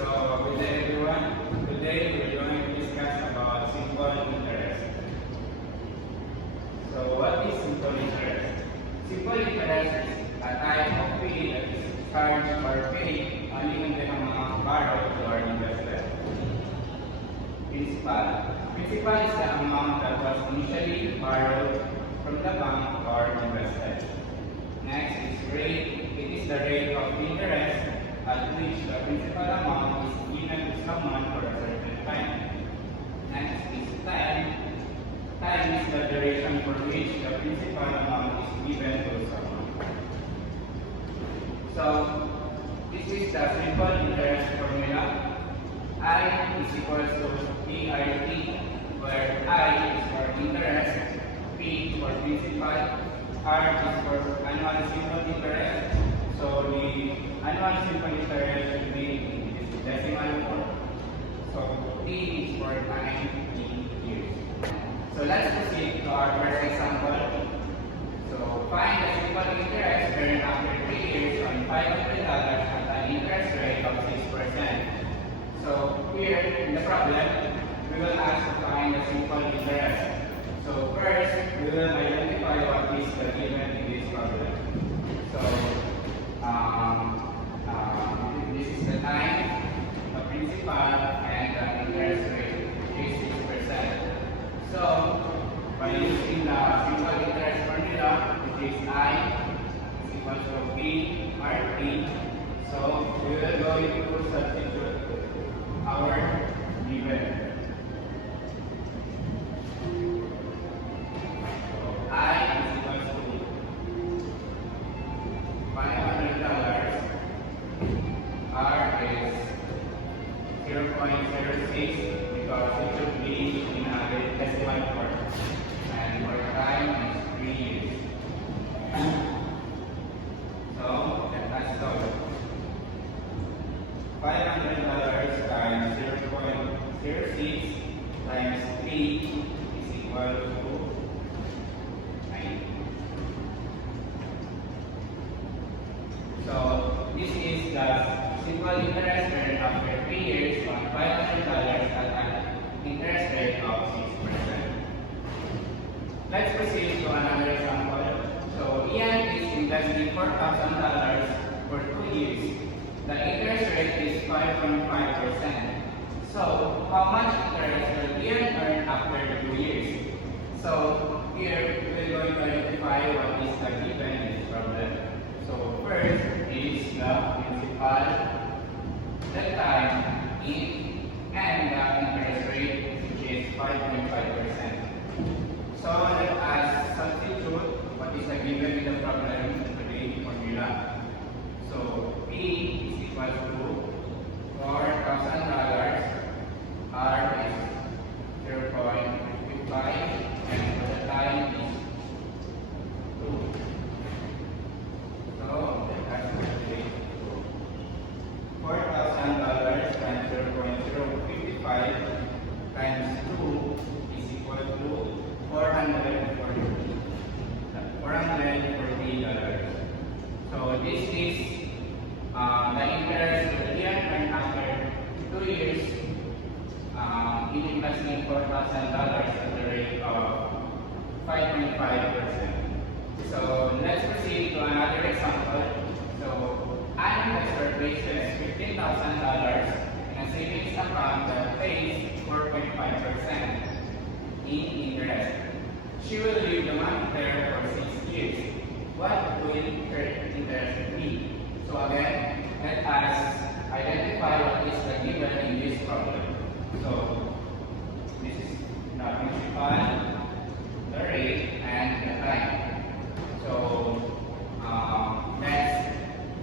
So, good day everyone. Today we're going to discuss about simple interest. So, what is simple interest? Simple interest is a type of fee that is charged or paid only when the amount borrowed to our investor. Principal. Principal is the amount that was initially borrowed from the bank or invested. Next is rate. It is the rate of interest at which the principal amount is given to someone for a certain time. Next is time. Time is the duration for which the principal amount is given to someone. So, this is the simple interest formula. I is equals to PRT, where I is for interest, P for principal, R is for annual simple interest. So the annual simple interest should be in this decimal form. So T is for time in years. So let's proceed to our first example. So find the simple interest earned after 3 years on $500 at an interest rate of 6%. So here in the problem, we will ask to find the simple interest. So first, we will identify what is the given in this problem. So this is the time, the principal, and the interest rate, which is 6%. So by using the simple interest formula, which is I is equal to P RT, so we will go into substitute our given. Because it should be in a decimal form, and for time is 3 years. So let us solve. $500 times 0.06 times 3 is equal to 9. So this is the simple interest rate after 3 years on $500 at an interest rate of 6%. Let's proceed to another example. So Ian is investing $4,000 for 2 years. The interest rate is 5.5%. So how much interest will Ian earn after the 2 years? So here we are going to identify what is the given in this problem. So first is the principal, the time in, and the interest rate, which is 5.5%. So let us substitute what is the given in the problem into the formula. So P is equal to $4,000, R is 0.55, and for the time is 2. So let us calculate $4,000 times 0.055 times 2 is equal to $440. So this is the interest that we earned after 2 years in investing $4,000 at the rate of 5.5%. So let's proceed to another example. So an investor places $15,000 in a savings account that pays 4.5% in interest. She will leave the money there for 6 years. What will her interest be? So again, let us identify what is the given in this problem. So this is the principal, the rate, and the time. So let's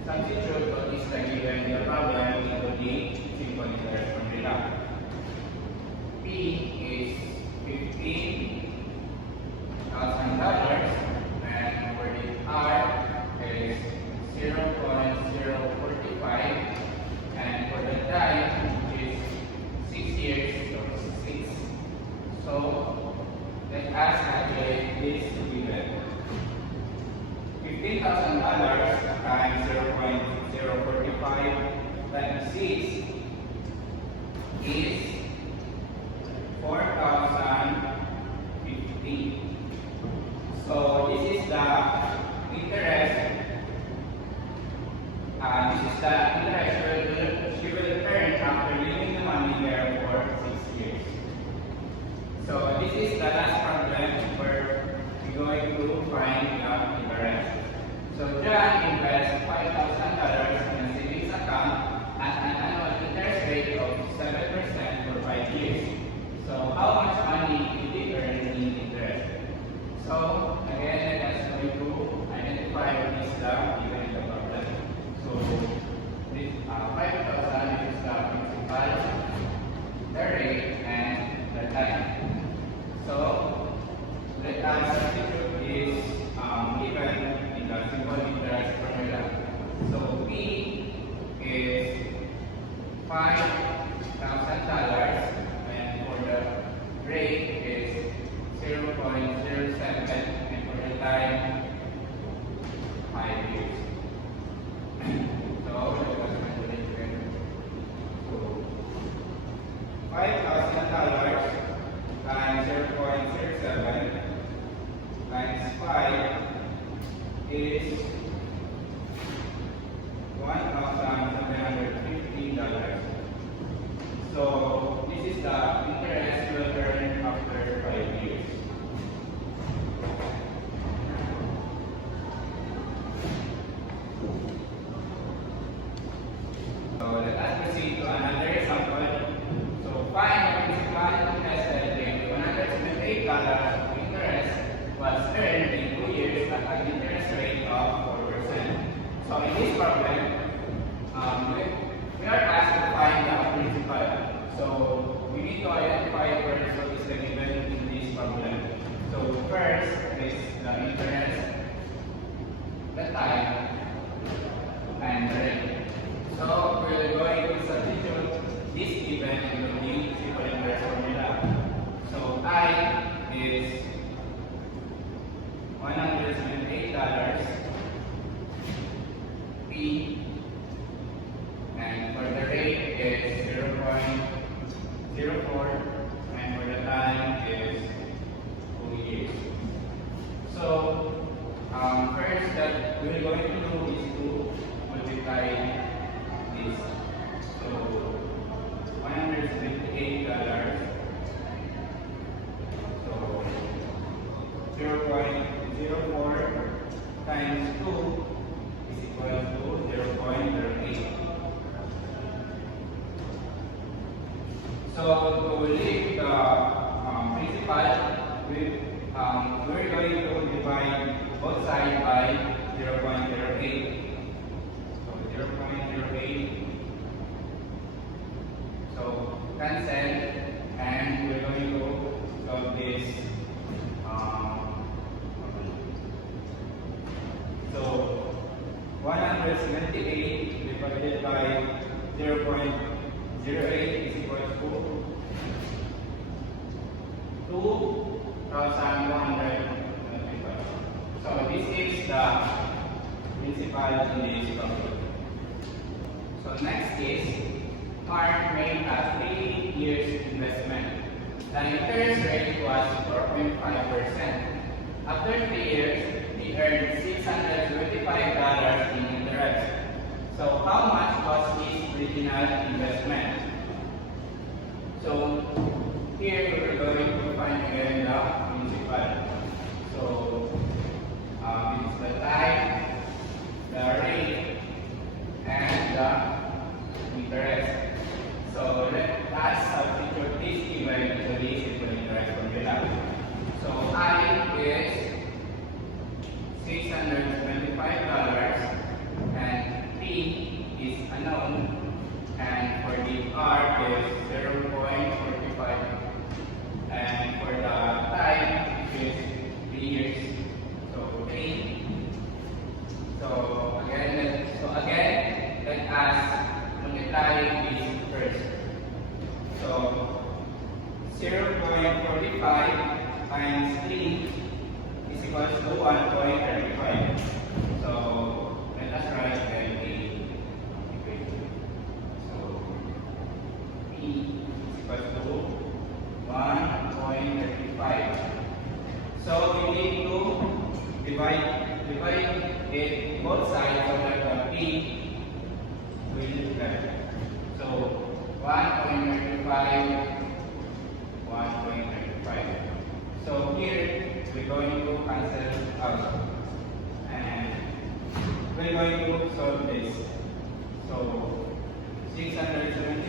substitute what is the given in the problem into the simple interest formula. P is $15,000, and for the R is 0.045, and for the time, which is 6 years, so 6. So let us calculate this given. $15,000 times 0.045 times 6 is 4,050. So this is the interest. This is the interest she will earn after leaving the money there for 6 years. So this is the last problem where we're going to find the interest. So John invests $5,000 in a savings account at an annual interest rate of 7% for 5 years. So how much money did he earn in interest? So again, let us going to identify what is the given in the problem. So this 5,000 is the principal, the rate, and the time. So let us substitute this given in the simple interest formula. So P is $5,000 and for the rate is 0.07 and for the time 5 years. So let us calculate it. So $5,000 times 0.07 times 5 is $1,750. So this is the interest you will earn after 5 years. So let us proceed to another example. So find the principal invested in $178 of interest was earned in 2 years at an interest rate of 4%. So in this problem, we are asked to find the principal. So we need to identify first what is the given in this problem. So first is the interest, the time, and the rate. So we're going to substitute this given in the new simple interest formula. So I is $178, P, and for the rate is 0.04, and for the time is 2 years. So first that we're going to do is to multiply this. So $178. So 0.04 times 2 is equal to 0.08. So to leave the principal, we're going to divide both sides by 0.08. So 0.08. So cancel, and we're going to solve this. So 178 divided by 0.08 is equal to 2,125. So this is the principal in this problem. So next is Mark made a 3 years investment. The interest rate was 4.5%. After 3 years, he earned $625 in interest. So how much was his original investment? So here we're going to find again the principal. So it's the time, the rate, and the interest. So let us substitute this given into the simple interest formula. So I is $625 and P is unknown, and for the R is 0.45, and for the time is 3 years. So 3. So again let us multiply this first. So 0.45 times 3 is equals to 1.35. So let us write the equation. So P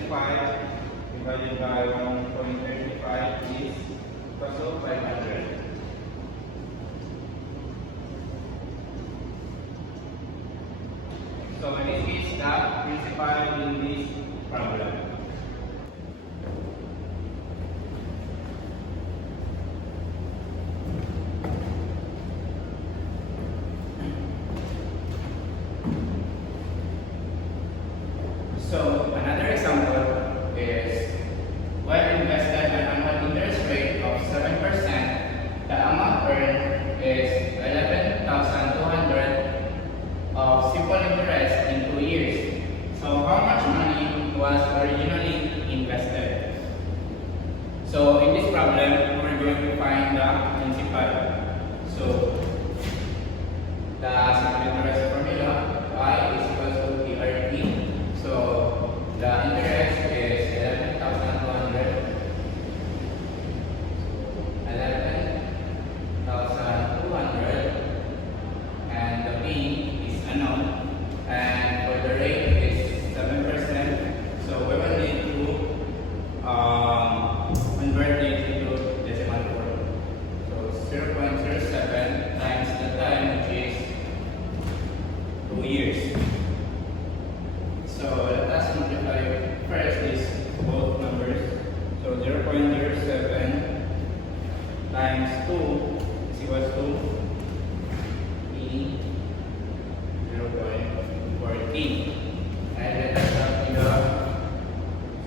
25 divided by 1.35 is equal to 500. So this is the principal in this problem. So another example is when invested at an annual interest rate of 7%, the amount earned is 11,200 of simple interest in 2 years. So how much money was originally invested? So in this problem, we're going to find the principal. So the simple interest formula, Y is equal to ERT. So the interest is 11,200. 11,200, and the P is unknown, and for the rate is 7%. So we will need to convert it into decimal form. So 0.07 times the time, which is 2 years. So let us multiply first these both numbers. So 0.07 times 2 is equal to E 0.14. And let us start with the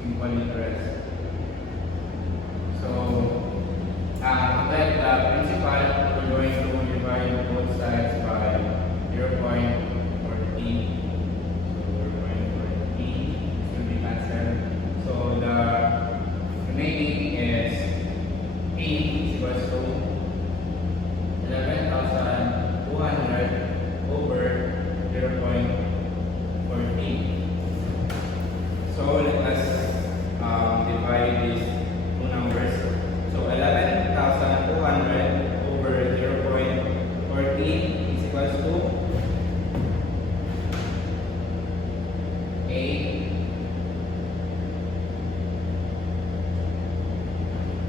simple interest. So to get the principal, we're going to divide both sides by 0.14. So the remaining is P is equals to 11,200 over 0.14. So let us divide these two numbers. So 11,200 over 0.14 is equals to 8.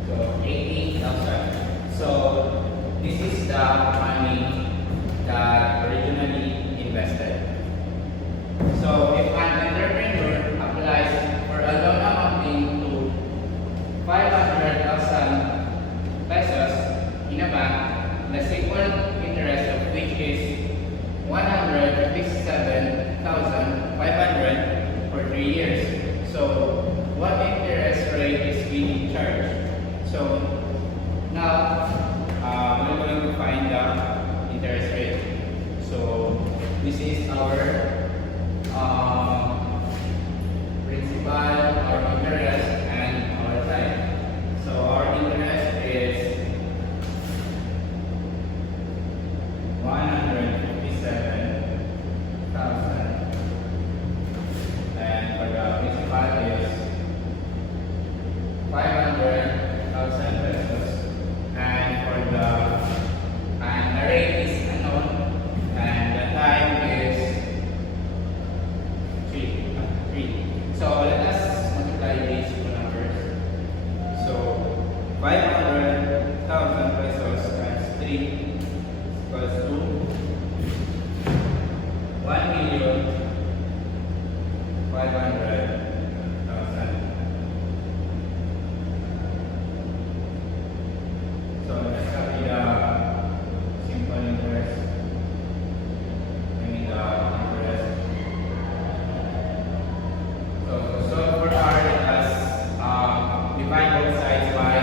So 80,000. So this is the money that originally invested. So if an entrepreneur applies for a loan amounting to 500,000 pesos in a bank, the simple interest of which is 157,500 for 3 years. So what interest rate is being charged? So now we're going to find the interest rate. So this is our principal, our interest, and our time. So our interest is 157,000, and for the principal is 500,000 pesos, and for the rate is unknown, and the time is 3. So let us multiply these two numbers. So 500,000 pesos times 3 equals to 1,500,000. So let's copy the simple interest. I mean the interest. So to solve for R, let us divide both sides by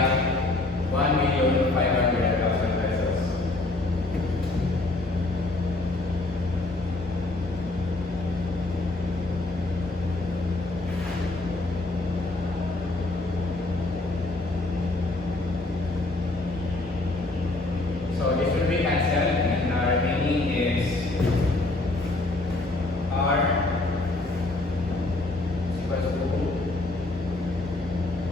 1,500,000 pesos. So this will be cancelled, and our remaining is R is equals to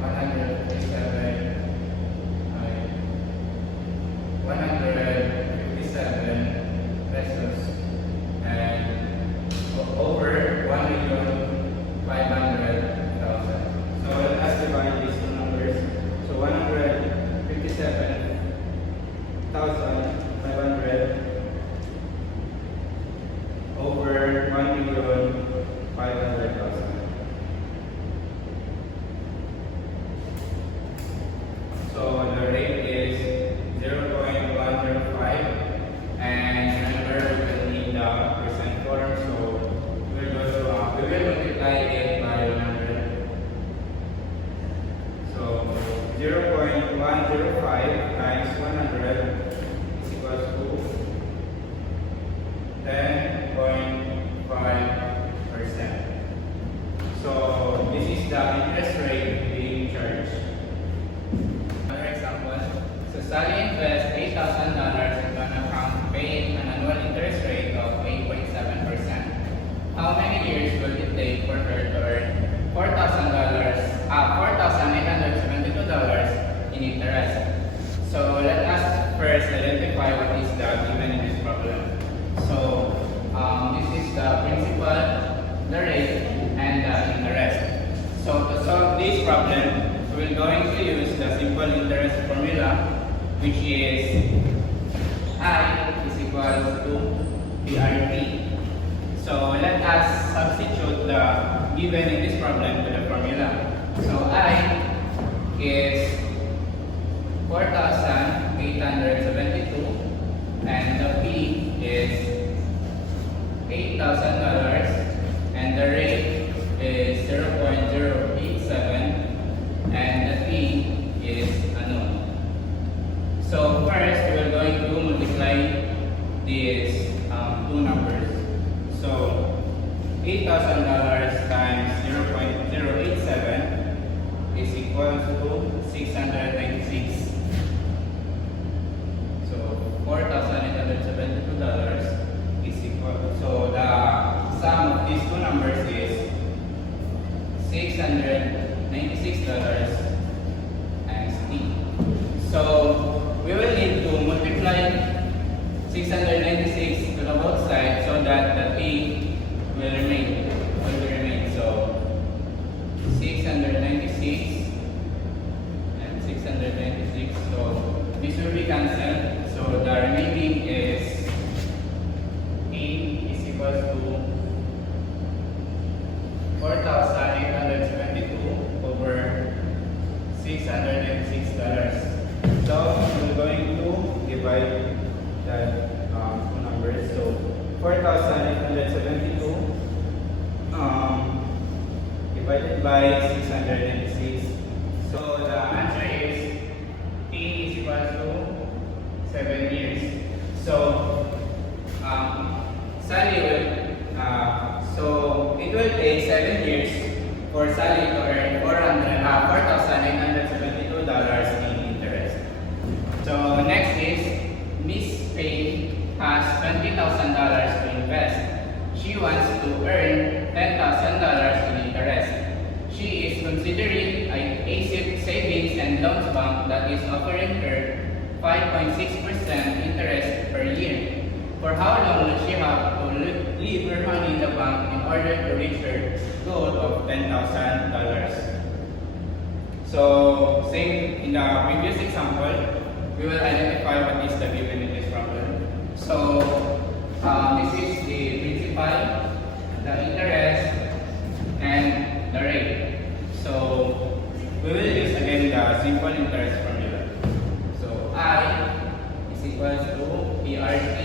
157 pesos, and over 1,500,000. the interest rate being charged. Another example, so Sally invests $8,000 into an account paying an annual interest rate of 8.7%. How many years will it take for her to earn $4,872 in interest? So let us first identify what is the given in this problem. So this is the principal, the rate, and the interest. So to solve this problem, we're going to use the simple interest formula, which is I is equal to PRT. So let us substitute the given in this problem to the formula. So I is 4,872 and the P is $8,000 and the rate is 0.087 and the T is unknown. So first we are going to multiply these two numbers. So $8,000 times 0.087 is equal to 696. So $4,872 is equal. So the sum of these two numbers is $696 times T. So we will need to multiply 696 to the both sides so that the T will remain. So 696 and 696. So this will be cancelled. So the remaining is T is equal to 4,872 over $696. So we're going to divide the two numbers. So 4,872 divided by 696. So the answer is T is equal to 7 years. So Sally will so it will take 7 years for Sally to earn $4,872 in interest. So next is Miss Payne has $20,000 to invest. She wants to earn $10,000 in interest. She is considering a savings and loans bank that is offering her 5.6% interest per year. For how long will she have to leave her money in the bank in order to reach her goal of $10,000? So, same in the previous example, we will identify what is the given in this problem. So, this is the principal, the interest, and the rate. So, we will use again the simple interest formula. So, I is equal to PRT.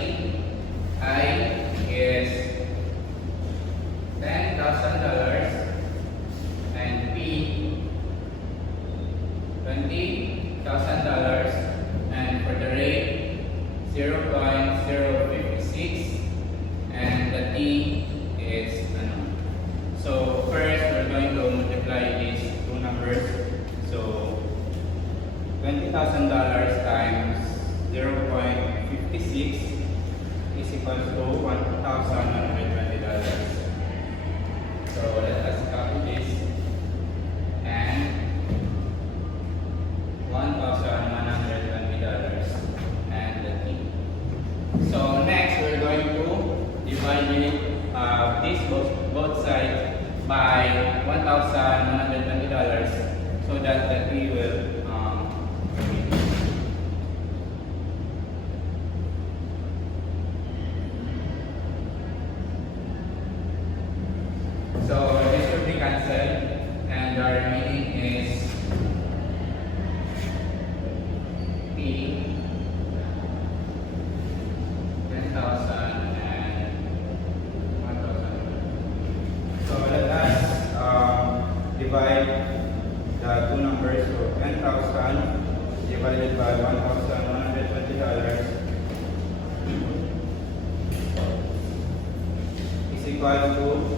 I is $10,000 and P $20,000 and for the rate 0.056 and the T is unknown. So first we're going to multiply these two numbers. So $20,000 times 0.56 is equal to $1,120. So let us copy this and $1,120 and the T. So next we're going to divide this both sides by $1,120 so that the T will so this will be cancelled and the remaining is T 10,000 and 1,000. So let us divide the two numbers. So 10,000 divided by $1,120 is equal to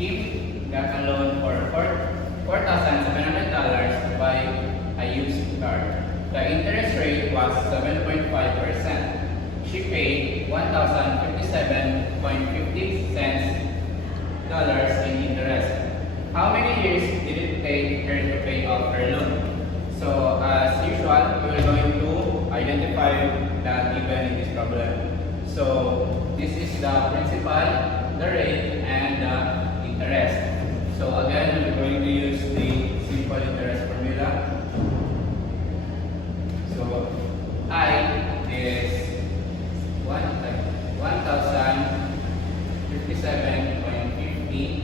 Kim got a loan for $4,700 to buy a used car. The interest rate was 7.5%. She paid $1,057.50 in interest. How many years did it take her to pay off her loan? So as usual, we are going to identify the given in this problem. So this is the principal, the rate, and the interest. So again, we're going to use the simple interest formula. So I is 1,057.50,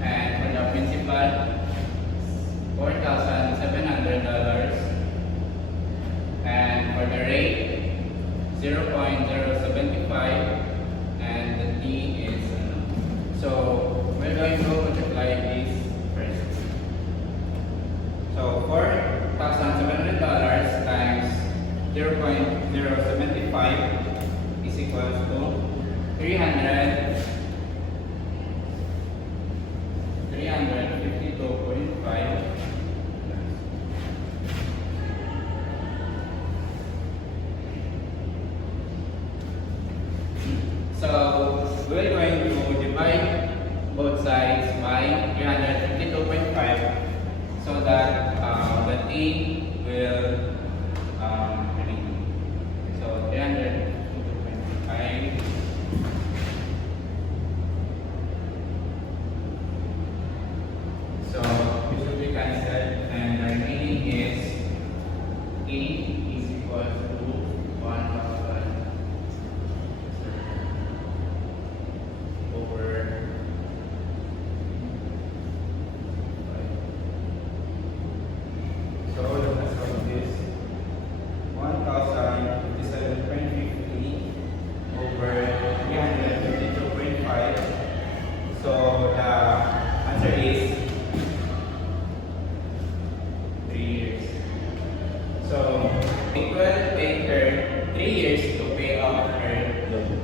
and for the principal, $4,700, and for the rate, 0.075, and the T is so we're going to multiply this first. So $4,700 times 0.075 is equals to 352.5. So we're going to divide both sides by 352.5 so that the T will so 352.5. So this will be cancelled, and the remaining is E is equal to 1,000 over 5. So let us solve this. 1,057.50 over 352.5. So the answer is 3 years. So it will take her 3 years to pay off her loan.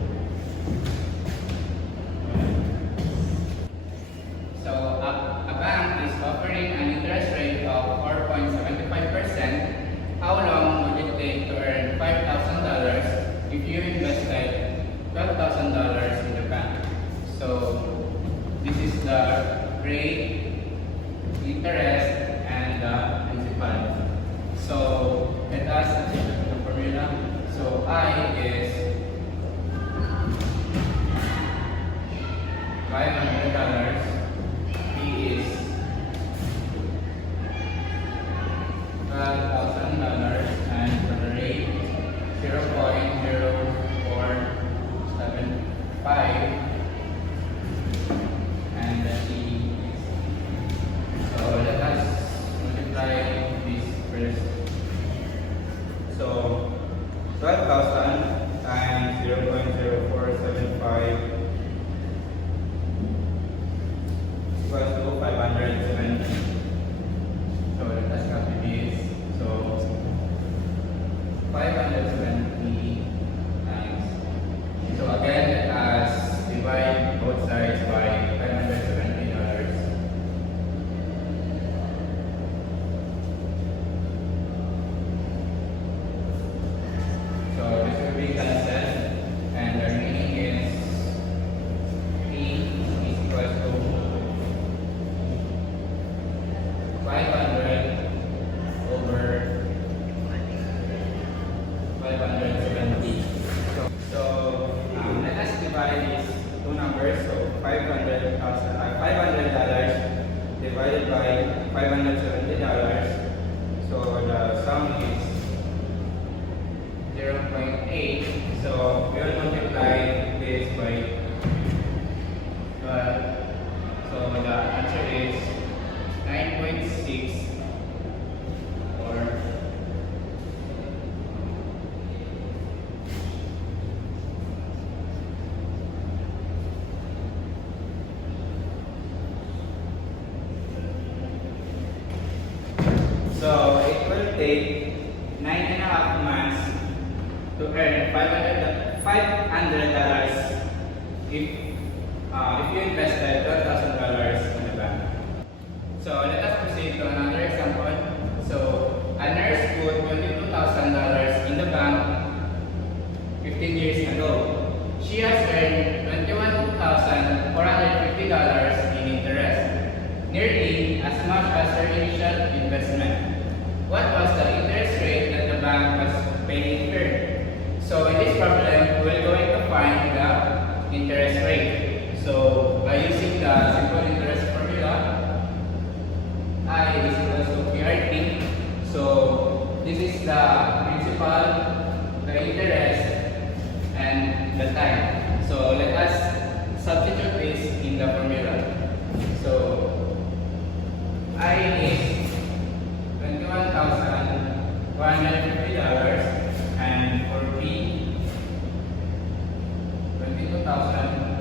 So a bank is offering an interest rate of 4.75%. How long would it take to earn $5,000 if you invested $12,000 in the bank? So this is the rate, interest, and the principal. So let us substitute the formula. So I is $500. P is $12,000, and for the rate 0.0475, and the T is. So let us multiply this first. So 12,000 times 0.0475 equals to 570. So let us copy this. So 570 times. So again, let us divide both sides by $570. So this will be cancelled, and the remaining is P is equal to 500 over 570. So let us divide these two numbers. So $500 divided by $570. So the sum is 0.8. So we will multiply this by 12. So the answer is 9.6 or so it will take 9.5 months to earn $500 if if you invested $12,000 in the bank. So let us proceed to another example. So a nurse put $22,000 in the bank 15 years ago. She has earned $21,450 in interest, nearly as much as her initial investment. What was the interest rate that the bank was paying her? So in this problem, we're going to find the interest rate. So by using the simple interest formula, I is equals to PRT. So this is the principal, the interest, and the time. So let us substitute this in the formula. So I is $21,150 and for P $22,000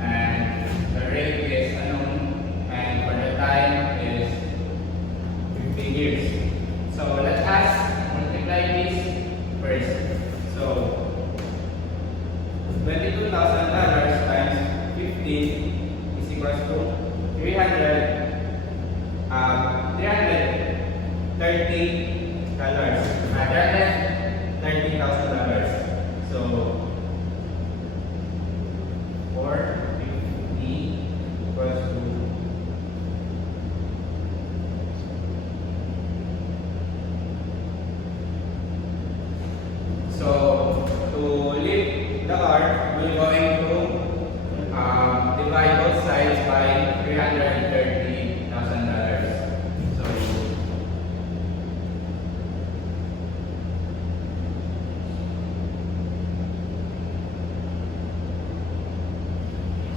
and the rate is unknown and for the time is 15 years. So let us multiply this first. So $22,000 times 15 is equals to $330,000. $330,000. So 450 equals to so to leave the R, we're going to divide both sides by $330,000.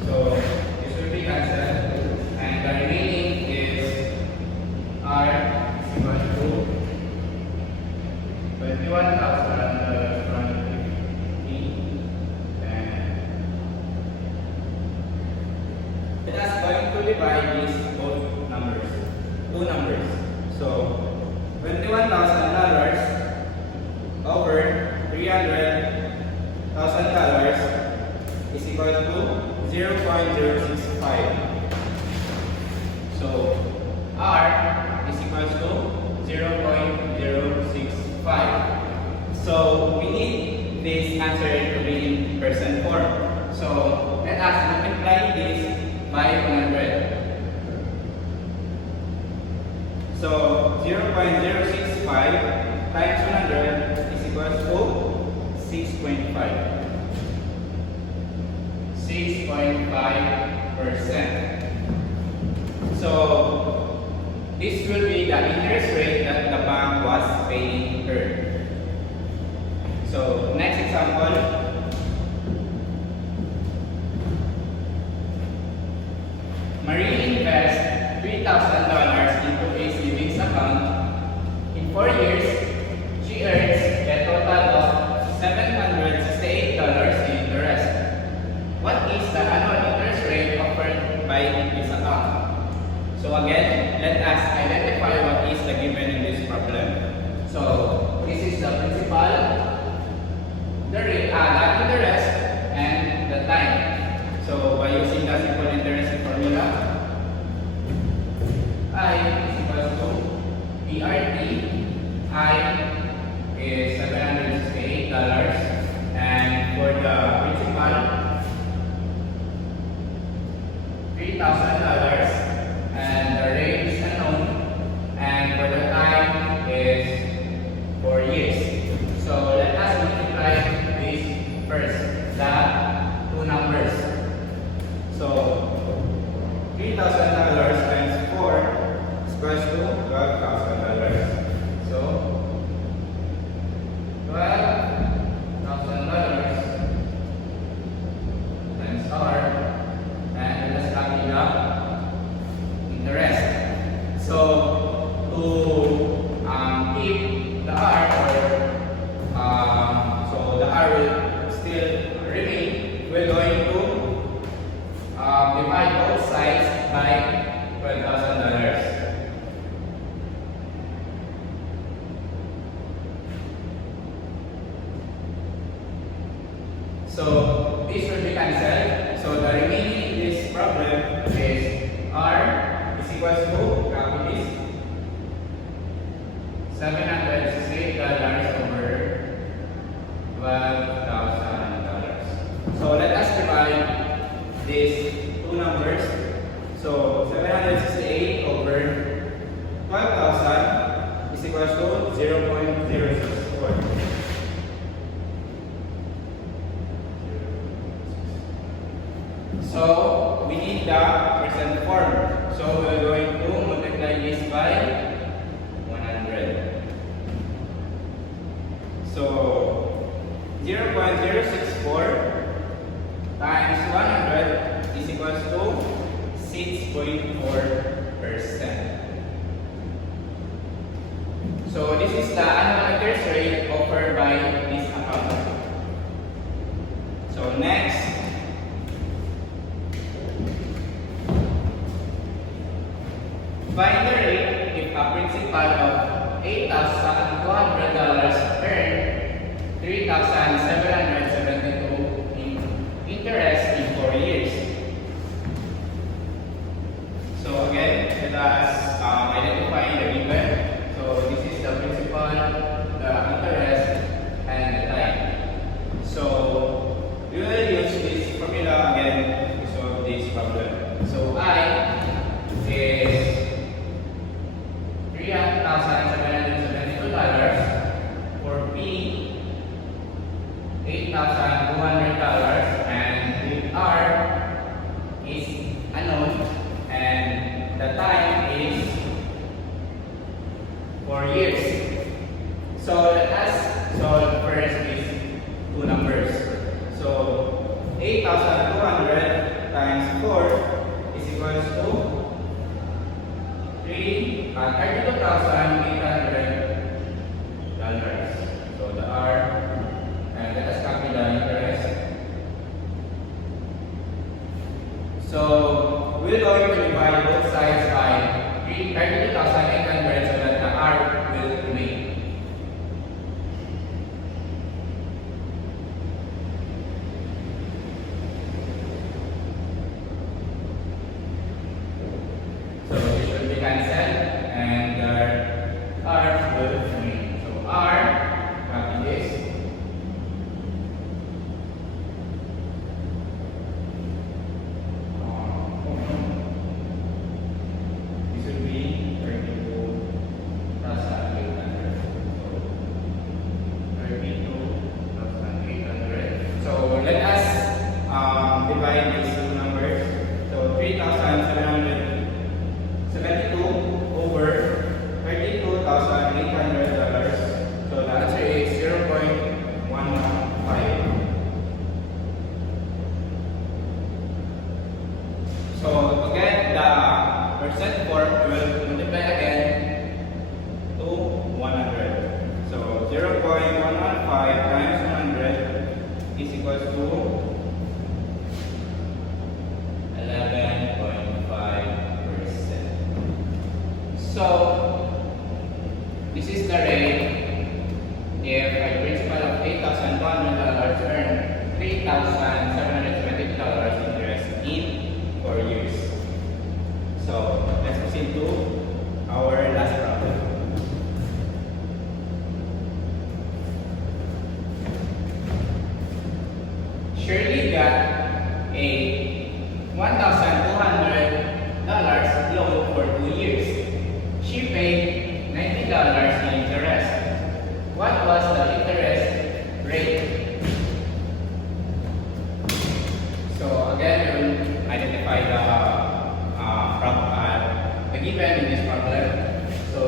So this will be cancelled, and the remaining is R is equal to $21,150. Let us going to divide these both numbers, two numbers. So $21,000 over $300,000 is equal to 0.065. So R is equal to 0.065. So we need this answer to be in percent form. So let us multiply this by 100. So 0.065 times 100 is equal to 6.5. 6.5%. So this will be the interest rate that the bank was paying her. So next example. Marie invests $3,000 into a savings account. In 4 years, she earns a total of $768 in interest. What is the annual interest rate offered by this account? So again, let us identify what is the given in this problem. So this is the principal, the rate, the interest, and the time. So by using the simple interest formula, I is equal to PRT. I is $768, and for the principal, $3,000, and the rate is unknown, and for the time is 4 years. So let us multiply this first, the two numbers. So $3,000 times 4 is equals to $12,000. So $12,000 times R, and let us calculate the interest. So to keep the R, so the R will still remain, we're going to divide both sides by $12,000. So this will be cancelled. So the remaining in this problem is R is equals to, copy this, $768 over $12,000. So let us divide these two numbers. So 768 over 12,000 is equals to 0.064. So we need the percent form. So we're going to multiply this by 100. So 0.064 times 100 is equals to 6.4%. So this is the annual interest rate offered by this account. So next, find the rate if a principal of $8,200 earned $3,772 in interest in 4 years. So again, let us identify the given. So this is the principal, the interest, and the time. So we will use this formula again to solve this problem. So I is $3,772. For B, $8,200, and with R is unknown, and the time is 4 years. So let us solve first these two numbers. So 8,200 times 4 is equals to $32,800. So the R, and let us copy the interest. So we're going to divide both sides by 32,800 so that the R will remain. So this will be cancelled and the R will remain. So R, copy this. This will be 32,800. So 32,800. So let us divide these two numbers. So 3,772 over $32,800. So the answer is 0.115. So again, the percent form will multiply again to 100. So 0.115 times 100 is equals to 11.5%. So this is the rate if a principal of $8,200 earned $3,720 interest in 4 years. So let's proceed to our last problem. Shirley got a $1,200 loan for 2 years. She paid $90 in interest. What was the interest rate? So again, we will identify the given in this problem. So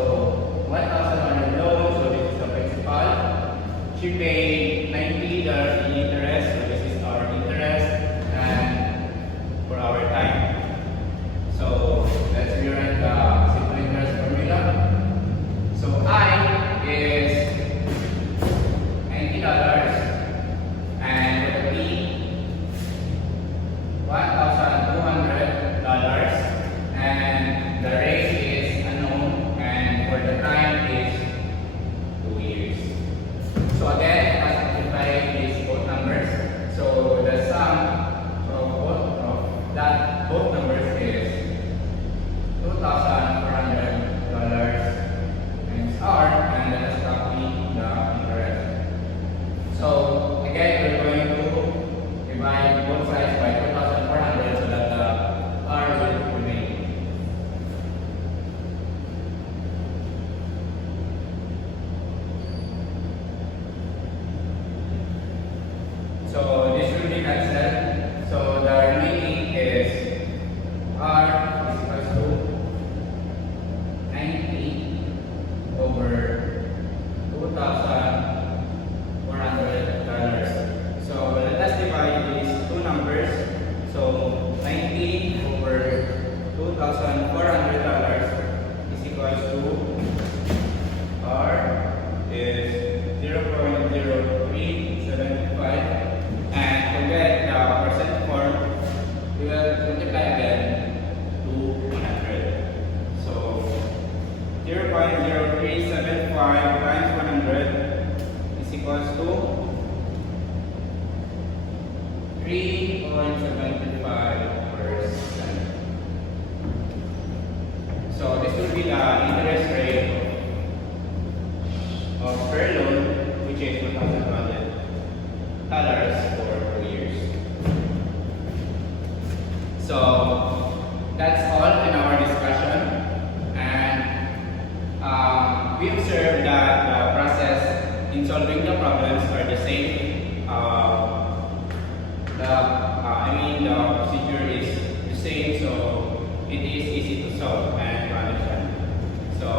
1,100 loan, so this is the principal. She paid $90 in interest, so this is our interest, and for our time. So let's rewrite the simple interest formula. So I is $90 and with the B $1,200 and the rate is unknown and for the time is 2 years. So again, times 100 is equals to 3.75%. So this will be the interest rate of per loan, which is $1,200 for 2 years. So that's all in our discussion, and we observed that the process in solving the problems are the same. The procedure is the same, so it is easy to solve and to understand. So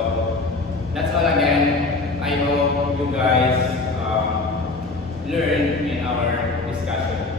that's all again. I hope you guys learn in our discussion.